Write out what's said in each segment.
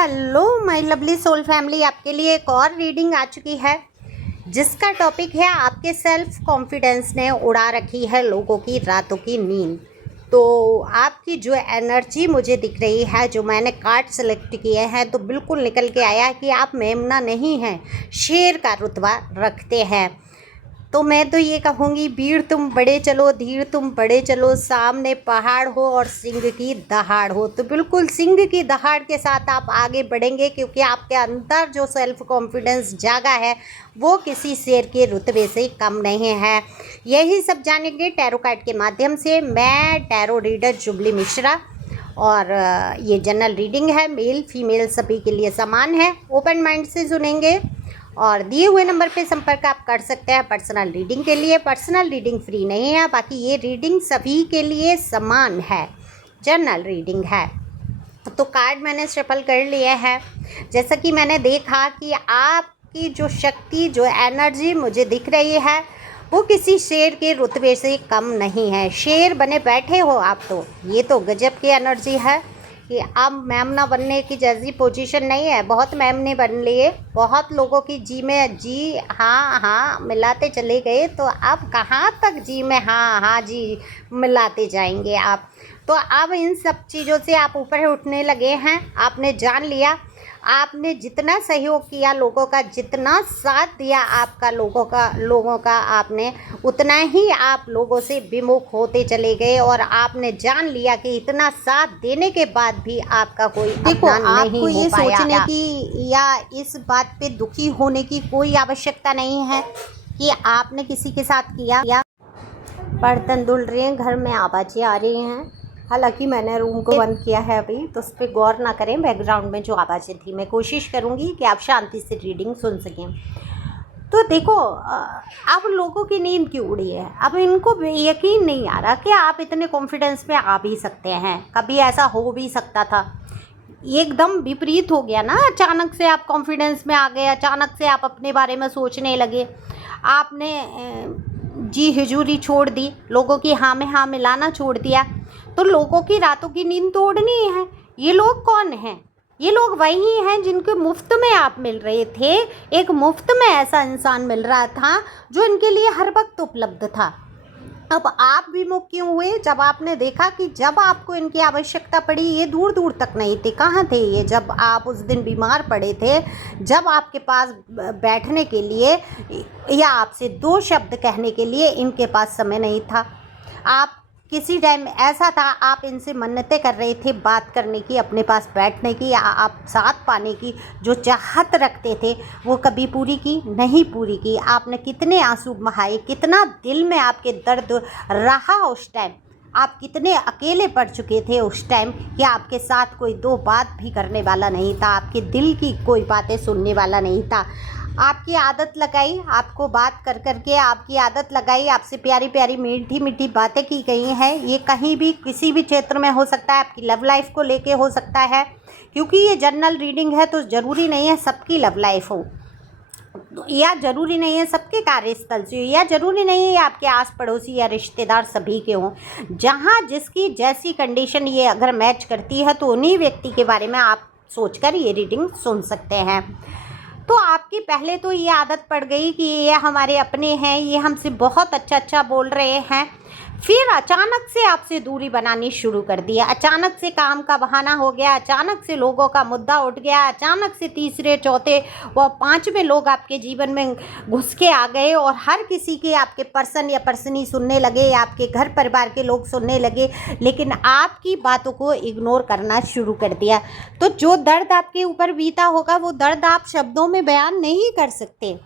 Hello my lovely soul family, आपके लिए एक और रीडिंग आ चुकी है जिसका टॉपिक है आपके सेल्फ कॉन्फिडेंस ने उड़ा रखी है लोगों की रातों की नींद। तो आपकी जो एनर्जी मुझे दिख रही है, जो मैंने कार्ड सेलेक्ट किए हैं, तो बिल्कुल निकल के आया कि आप मेमना नहीं हैं, शेर का रुतबा रखते हैं। तो मैं तो ये कहूँगी, भीड़ तुम बड़े चलो, धीर तुम बड़े चलो, सामने पहाड़ हो और सिंह की दहाड़ हो। तो बिल्कुल सिंह की दहाड़ के साथ आप आगे बढ़ेंगे, क्योंकि आपके अंदर जो सेल्फ कॉन्फिडेंस जागा है वो किसी शेर के रुतबे से कम नहीं है। यही सब जानेंगे टैरो कार्ड के माध्यम से। मैं टैरो रीडर जुबली मिश्रा, और ये जनरल रीडिंग है, मेल फीमेल सभी के लिए समान है। ओपन माइंड से सुनेंगे और दिए हुए नंबर पे संपर्क आप कर सकते हैं पर्सनल रीडिंग के लिए। पर्सनल रीडिंग फ्री नहीं है, बाकी ये रीडिंग सभी के लिए समान है, जनरल रीडिंग है। तो कार्ड मैंने शफल कर लिए हैं। जैसा कि मैंने देखा कि आपकी जो शक्ति, जो एनर्जी मुझे दिख रही है, वो किसी शेर के रुतबे से कम नहीं है। शेर बने बैठे हो आप, तो ये तो गजब की एनर्जी है कि अब मेमना बनने की जैसी पोजीशन नहीं है। बहुत मेमने बन लिए, बहुत लोगों की जी में जी हाँ हाँ मिलाते चले गए, तो अब कहाँ तक जी में हाँ हाँ जी मिलाते जाएंगे आप। तो अब इन सब चीज़ों से आप ऊपर उठने लगे हैं। आपने जान लिया, आपने जितना सहयोग किया लोगों का, जितना साथ दिया आपका लोगों का आपने, उतना ही आप लोगों से विमुख होते चले गए। और आपने जान लिया कि इतना साथ देने के बाद भी आपका कोई अपमान नहीं हो पाया। ये सोचने की या इस बात पे दुखी होने की कोई आवश्यकता नहीं है कि आपने किसी के साथ किया। बर्तन धुल रहे हैं, घर में आवाज़ें आ रही हैं। हालांकि मैंने रूम को बंद किया है अभी, तो उस पर गौर ना करें। बैकग्राउंड में जो आवाज़ें थी, मैं कोशिश करूँगी कि आप शांति से रीडिंग सुन सकें। तो देखो, अब लोगों की नींद क्यों उड़ी है। अब इनको यकीन नहीं आ रहा कि आप इतने कॉन्फिडेंस में आ भी सकते हैं। कभी ऐसा हो भी सकता था, एकदम विपरीत हो गया ना। अचानक से आप कॉन्फिडेंस में आ गए, अचानक से आप अपने बारे में सोचने लगे। आपने जी हुजूरी छोड़ दी, लोगों की हाँ में हाँ मिलाना छोड़ दिया। तो लोगों की रातों की नींद तोड़नी है। ये लोग कौन हैं? ये लोग वही हैं जिनके मुफ्त में आप मिल रहे थे। एक मुफ्त में ऐसा इंसान मिल रहा था जो इनके लिए हर वक्त उपलब्ध था। अब आप विमुख क्यों हुए? जब आपने देखा कि जब आपको इनकी आवश्यकता पड़ी, ये दूर दूर तक नहीं थे। कहाँ थे ये जब आप उस दिन बीमार पड़े थे? जब आपके पास बैठने के लिए या आपसे दो शब्द कहने के लिए इनके पास समय नहीं था। आप किसी टाइम ऐसा था, आप इनसे मन्नतें कर रहे थे बात करने की, अपने पास बैठने की, या आप साथ पाने की जो चाहत रखते थे, वो कभी पूरी की नहीं पूरी की। आपने कितने आंसू बहाए, कितना दिल में आपके दर्द रहा उस टाइम। आप कितने अकेले पड़ चुके थे उस टाइम कि आपके साथ कोई दो बात भी करने वाला नहीं था, आपके दिल की कोई बातें सुनने वाला नहीं था। आपकी आदत लगाई, आपको बात कर कर के आपकी आदत लगाई, आपसे प्यारी प्यारी मीठी मीठी बातें की गई हैं। ये कहीं भी किसी भी क्षेत्र में हो सकता है, आपकी लव लाइफ को लेके हो सकता है, क्योंकि ये जनरल रीडिंग है। तो ज़रूरी नहीं है सबकी लव लाइफ हो, या ज़रूरी नहीं है सबके कार्यस्थल से, या ज़रूरी नहीं है आपके आस पड़ोसी या रिश्तेदार सभी के हों। जहाँ जिसकी जैसी कंडीशन ये अगर मैच करती है, तो उन्हीं व्यक्ति के बारे में आप सोचकर ये रीडिंग सुन सकते हैं। तो आपकी पहले तो ये आदत पड़ गई कि ये हमारे अपने हैं, ये हमसे बहुत अच्छा बोल रहे हैं। फिर अचानक से आपसे दूरी बनानी शुरू कर दिया। अचानक से काम का बहाना हो गया, अचानक से लोगों का मुद्दा उठ गया, अचानक से तीसरे चौथे व पांचवें लोग आपके जीवन में घुस के आ गए, और हर किसी के आपके पर्सन या पर्सनी सुनने लगे, आपके घर परिवार के लोग सुनने लगे, लेकिन आपकी बातों को इग्नोर करना शुरू कर दिया। तो जो दर्द आपके ऊपर बीता होगा, वो दर्द आप शब्दों में बयान नहीं कर सकते,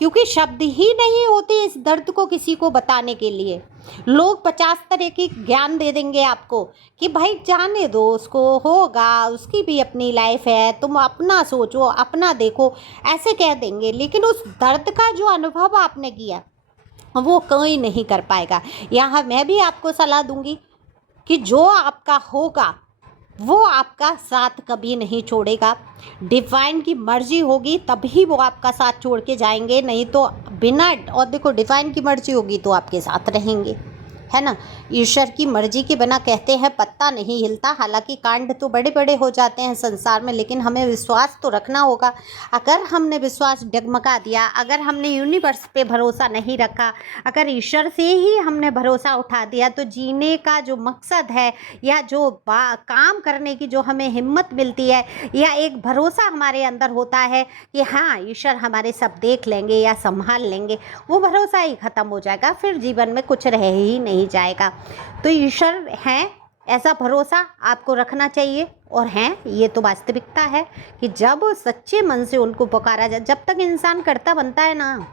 क्योंकि शब्द ही नहीं होते इस दर्द को किसी को बताने के लिए। लोग 50 तरह की ज्ञान दे देंगे आपको कि भाई जाने दो, उसको होगा, उसकी भी अपनी लाइफ है, तुम अपना सोचो, अपना देखो, ऐसे कह देंगे। लेकिन उस दर्द का जो अनुभव आपने किया, वो कोई नहीं कर पाएगा। यहाँ मैं भी आपको सलाह दूंगी कि जो आपका होगा वो आपका साथ कभी नहीं छोड़ेगा। डिवाइन की मर्जी होगी तभी वो आपका साथ छोड़ के जाएंगे, नहीं तो बिना, और देखो डिवाइन की मर्जी होगी तो आपके साथ रहेंगे, है ना। ईश्वर की मर्जी के बिना कहते हैं पत्ता नहीं हिलता। हालांकि कांड तो बड़े बड़े हो जाते हैं संसार में, लेकिन हमें विश्वास तो रखना होगा। अगर हमने विश्वास डगमगा दिया, अगर हमने यूनिवर्स पे भरोसा नहीं रखा, अगर ईश्वर से ही हमने भरोसा उठा दिया, तो जीने का जो मकसद है या जो काम करने की जो हमें हिम्मत मिलती है या एक भरोसा हमारे अंदर होता है कि हाँ ईश्वर हमारे सब देख लेंगे या संभाल लेंगे, वो भरोसा ही ख़त्म हो जाएगा। फिर जीवन में कुछ रह ही नहीं जाएगा। तो ईश्वर हैं, ऐसा भरोसा आपको रखना चाहिए। और हैं, ये तो वास्तविकता है कि जब सच्चे मन से उनको पुकारा जाए, जब तक इंसान करता बनता है ना,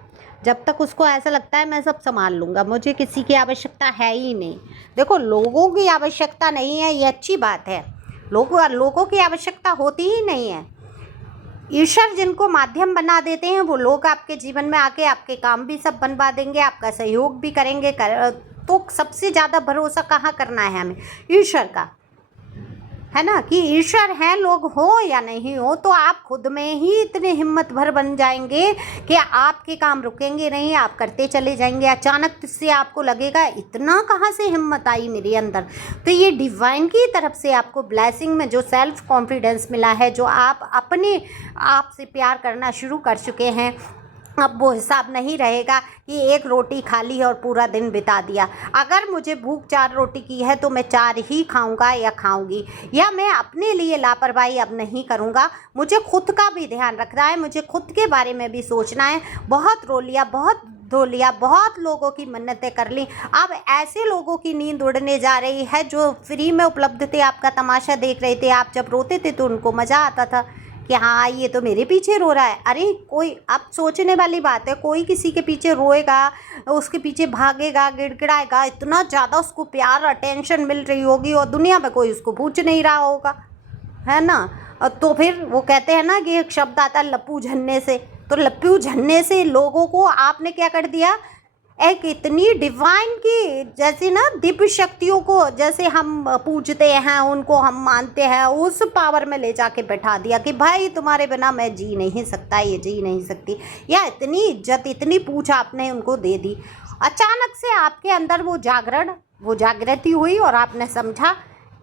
जब तक उसको ऐसा लगता है मैं सब संभाल लूँगा, मुझे किसी की आवश्यकता है ही नहीं। देखो, लोगों की आवश्यकता नहीं है, ये अच्छी बात है। लोगों की आवश्यकता होती ही नहीं है। ईश्वर जिनको माध्यम बना देते हैं, वो लोग आपके जीवन में आके आपके काम भी सब बनवा देंगे, आपका सहयोग भी करेंगे। तो सबसे ज़्यादा भरोसा कहाँ करना है हमें? ईश्वर का, है ना। कि ईश्वर हैं, लोग हो या नहीं हो, तो आप खुद में ही इतने हिम्मत भर बन जाएंगे कि आपके काम रुकेंगे नहीं, आप करते चले जाएंगे। अचानक से आपको लगेगा इतना कहाँ से हिम्मत आई मेरे अंदर। तो ये डिवाइन की तरफ से आपको ब्लेसिंग में जो सेल्फ कॉन्फिडेंस मिला है, जो आप अपने आप से प्यार करना शुरू कर चुके हैं, अब वो हिसाब नहीं रहेगा कि एक रोटी खा ली और पूरा दिन बिता दिया। अगर मुझे भूख 4 रोटी की है तो मैं 4 ही खाऊंगा या खाऊंगी, या मैं अपने लिए लापरवाही अब नहीं करूंगा। मुझे खुद का भी ध्यान रखना है, मुझे खुद के बारे में भी सोचना है। बहुत रो लिया, बहुत धो लिया, बहुत लोगों की मन्नतें कर ली, अब ऐसे लोगों की नींद उड़ने जा रही है जो फ्री में उपलब्ध थे, आपका तमाशा देख रहे थे। आप जब रोते थे तो उनको मज़ा आता था कि हाँ ये तो मेरे पीछे रो रहा है। अरे कोई, अब सोचने वाली बात है, कोई किसी के पीछे रोएगा, उसके पीछे भागेगा, गिड़गिड़ाएगा, इतना ज़्यादा उसको प्यार अटेंशन मिल रही होगी और दुनिया में कोई उसको पूछ नहीं रहा होगा, है ना। तो फिर वो कहते हैं ना कि एक शब्द आता है लप्पू झन्ने से, तो लप्पू झन्ने से लोगों को आपने क्या कर दिया, एक इतनी डिवाइन की जैसे ना दिव्य शक्तियों को जैसे हम पूजते हैं, उनको हम मानते हैं, उस पावर में ले जाके बैठा दिया कि भाई तुम्हारे बिना मैं जी नहीं सकता, ये जी नहीं सकती, या इतनी इज्जत इतनी पूछ आपने उनको दे दी। अचानक से आपके अंदर वो जागृति हुई और आपने समझा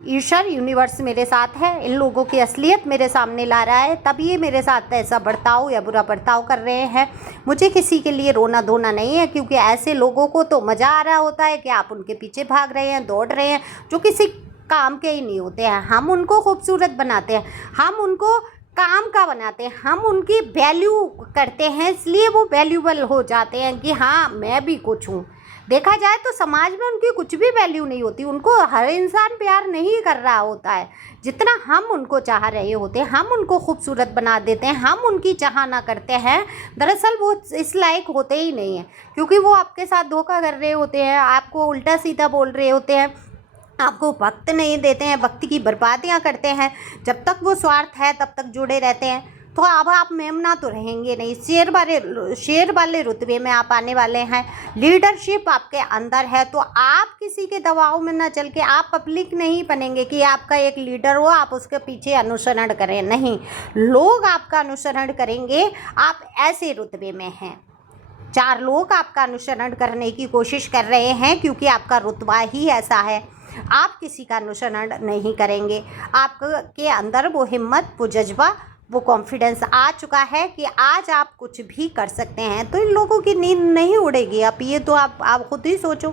ईश्वर यूनिवर्स मेरे साथ है, इन लोगों की असलियत मेरे सामने ला रहा है, तब ये मेरे साथ ऐसा बर्ताव या बुरा बर्ताव कर रहे हैं। मुझे किसी के लिए रोना धोना नहीं है, क्योंकि ऐसे लोगों को तो मज़ा आ रहा होता है कि आप उनके पीछे भाग रहे हैं, दौड़ रहे हैं, जो किसी काम के ही नहीं होते हैं। हम उनको खूबसूरत बनाते हैं, हम उनको काम का बनाते हैं, हम उनकी वैल्यू करते हैं, इसलिए वो वैल्यूबल हो जाते हैं कि हाँ मैं भी कुछ हूँ। देखा जाए तो समाज में उनकी कुछ भी वैल्यू नहीं होती, उनको हर इंसान प्यार नहीं कर रहा होता है जितना हम उनको चाह रहे होते हैं। हम उनको खूबसूरत बना देते हैं, हम उनकी चाहना करते हैं, दरअसल वो इस लायक होते ही नहीं हैं, क्योंकि वो आपके साथ धोखा कर रहे होते हैं, आपको उल्टा सीधा बोल रहे होते हैं, आपको वक्त नहीं देते हैं, वक्त की बर्बादियाँ करते हैं। जब तक वो स्वार्थ है तब तक जुड़े रहते हैं। तो अब आप मेमना तो रहेंगे नहीं, शेर वाले रुतबे में आप आने वाले हैं। लीडरशिप आपके अंदर है, तो आप किसी के दबाव में ना चल के आप पब्लिक नहीं बनेंगे कि आपका एक लीडर हो, आप उसके पीछे अनुसरण करें। नहीं, लोग आपका अनुसरण करेंगे, आप ऐसे रुतबे में हैं। 4 लोग आपका अनुसरण करने की कोशिश कर रहे हैं, क्योंकि आपका रुतबा ही ऐसा है। आप किसी का अनुसरण नहीं करेंगे, आपके अंदर वो हिम्मत, वो जज्बा, वो कॉन्फिडेंस आ चुका है कि आज आप कुछ भी कर सकते हैं। तो इन लोगों की नींद नहीं उड़ेगी। अब ये तो आप खुद ही सोचो,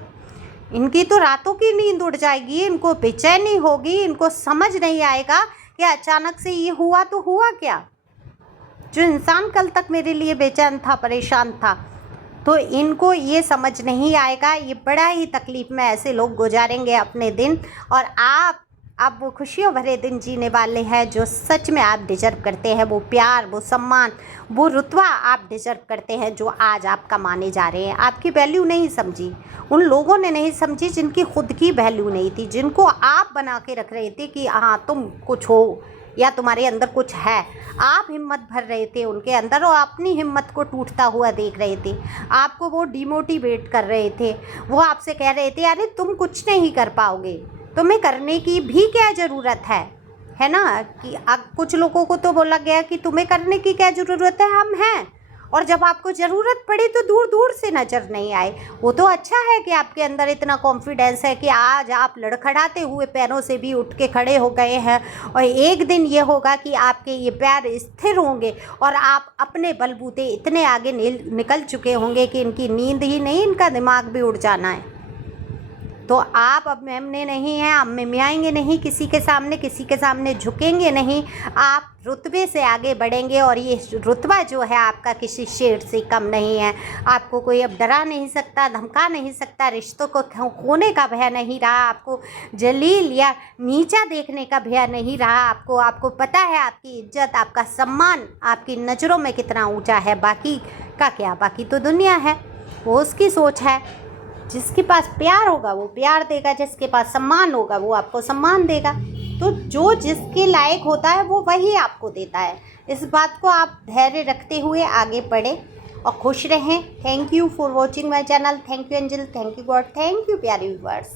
इनकी तो रातों की नींद उड़ जाएगी, इनको बेचैनी होगी, इनको समझ नहीं आएगा कि अचानक से ये हुआ तो हुआ क्या। जो इंसान कल तक मेरे लिए बेचैन था, परेशान था, तो इनको ये समझ नहीं आएगा। ये बड़ा ही तकलीफ़ में ऐसे लोग गुजारेंगे अपने दिन, और आप अब वो खुशियों भरे दिन जीने वाले हैं जो सच में आप डिजर्व करते हैं। वो प्यार, वो सम्मान, वो रुतबा आप डिजर्व करते हैं जो आज आप कमाने जा रहे हैं। आपकी वैल्यू नहीं समझी, उन लोगों ने नहीं समझी जिनकी खुद की वैल्यू नहीं थी, जिनको आप बना के रख रहे थे कि हाँ तुम कुछ हो या तुम्हारे अंदर कुछ है। आप हिम्मत भर रहे थे उनके अंदर और अपनी हिम्मत को टूटता हुआ देख रहे थे। आपको वो डिमोटिवेट कर रहे थे, वो आपसे कह रहे थे अरे तुम कुछ नहीं कर पाओगे, तुम्हें करने की भी क्या ज़रूरत है ना। कि अब कुछ लोगों को तो बोला गया कि तुम्हें करने की क्या ज़रूरत है, हम हैं। और जब आपको ज़रूरत पड़े तो दूर दूर से नज़र नहीं आए। वो तो अच्छा है कि आपके अंदर इतना कॉन्फिडेंस है कि आज आप लड़खड़ाते हुए पैरों से भी उठ के खड़े हो गए हैं, और एक दिन ये होगा कि आपके ये पैर स्थिर होंगे और आप अपने बलबूते इतने आगे निकल चुके होंगे कि इनकी नींद ही नहीं, इनका दिमाग भी उड़ जाना है। तो आप अब मेमने नहीं हैं, आप मिमियाएंगे नहीं, किसी के सामने झुकेंगे नहीं, आप रुतबे से आगे बढ़ेंगे। और ये रुतबा जो है आपका किसी शेर से कम नहीं है। आपको कोई अब डरा नहीं सकता, धमका नहीं सकता, रिश्तों को खोने का भय नहीं रहा, आपको जलील या नीचा देखने का भय नहीं रहा। आपको पता है आपकी इज्जत, आपका सम्मान आपकी नज़रों में कितना ऊंचा है। बाकी का क्या, बाकी तो दुनिया है, वो उसकी सोच है। जिसके पास प्यार होगा वो प्यार देगा, जिसके पास सम्मान होगा वो आपको सम्मान देगा। तो जो जिसके लायक होता है वो वही आपको देता है। इस बात को आप धैर्य रखते हुए आगे बढ़ें और खुश रहें। Thank you for watching my channel. Thank you angel, thank you God, thank you प्यारे व्यूअर्स।